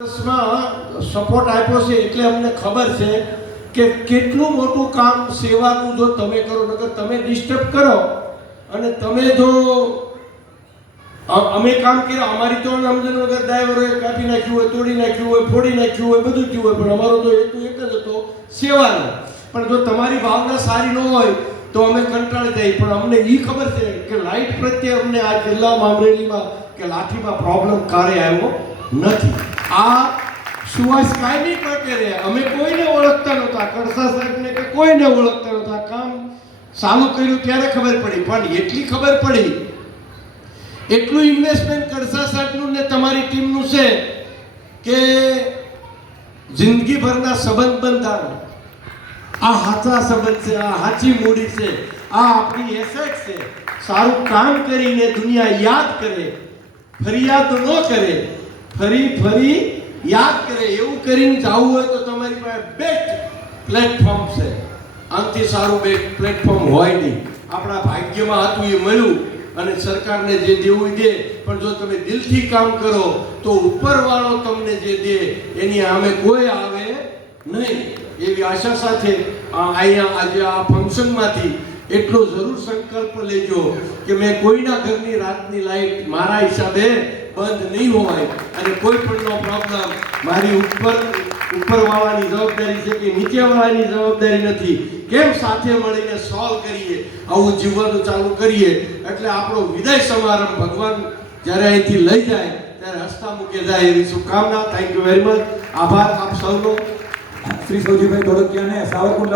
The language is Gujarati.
સપોર્ટ આપ્યો છે એટલે અમને ખબર છે કે કેટલું મોટું કામ સેવાનું જો તમે કરો, નકર તમે ડિસ્ટર્બ કરો અને તમે જો અમે કામ કર્યા, અમારી તો સમજણ વગર ડ્રાઈવરોએ કાપી નાખ્યું હોય, તોડી નાખ્યું હોય, ફોડી નાખ્યું હોય, બધું થયું હોય, પણ અમારો તો હેતુ એક જ હતો સેવાનો. પણ જો તમારી ભાવના સારી ન હોય તો અમે કંટાળી જઈએ. પણ અમને એ ખબર છે કે લાઇટ પ્રત્યે અમને આ જિલ્લામાં, અમરેલીમાં કે લાઠીમાં પ્રોબ્લેમ ક્યારે આવ્યો નથી. આ સુવાસ કાયમી પ્રકારે અમે કોઈને ઓળખતા નહોતા, કડસા સાહેબને કે કોઈને ઓળખતા નહોતા. કામ ચાલુ કર્યું ત્યારે ખબર પડી, પણ એટલી ખબર પડી, એટલું ઇન્વેસ્ટમેન્ટ કડસા સાહેબનું ને તમારી ટીમનું છે કે જિંદગીભરના સંબંધ બંધારણ. આ હાચા સંબંધ છે, આ હાચી મૂડી છે, આ આપણી એસેટ છે. સારું કામ કરીને દુનિયા યાદ કરે, ફરિયાદ ન કરે, ફરી યાદ કરે. એવું કરીને જવું હોય તો તમારી પાસે બેસ્ટ પ્લેટફોર્મ છે. આનાથી સારું બેસ્ટ પ્લેટફોર્મ હોય નહીં. આપણા ભાગ્યમાં હતું એ મળ્યું અને સરકારને જે દેવું દે. પણ જો તમે દિલથી કામ કરો તો ઉપરવાળો તમને જે દે એની સામે કોઈ આવે નહીં. એવી આશા સાથે અહીંયા આજે આ ફંક્શનમાંથી એટલો જરૂર સંકલ્પ લેજો કે મેં કોઈના ઘરની રાતની લાઈટ મારા હિસાબે બંધ નહીં હોય અને કોઈ પણનો પ્રોબ્લેમ મારી ઉપરવાળાની જવાબદારી છે કે નીચેવાળાની જવાબદારી નથી. કેમ સાથે મળીને સોલ્વ કરીએ, આવું જીવવાનું ચાલુ કરીએ. એટલે આપણો વિદાય સમારંભ ભગવાન જ્યારે અહીંથી લઈ જાય ત્યારે હસતા મૂકે જાય એવી શુભકામના. Thank you very much. આભાર આપ સૌનો. શ્રી સૌજીભાઈ ધોળકિયાને સાવરકુંડલા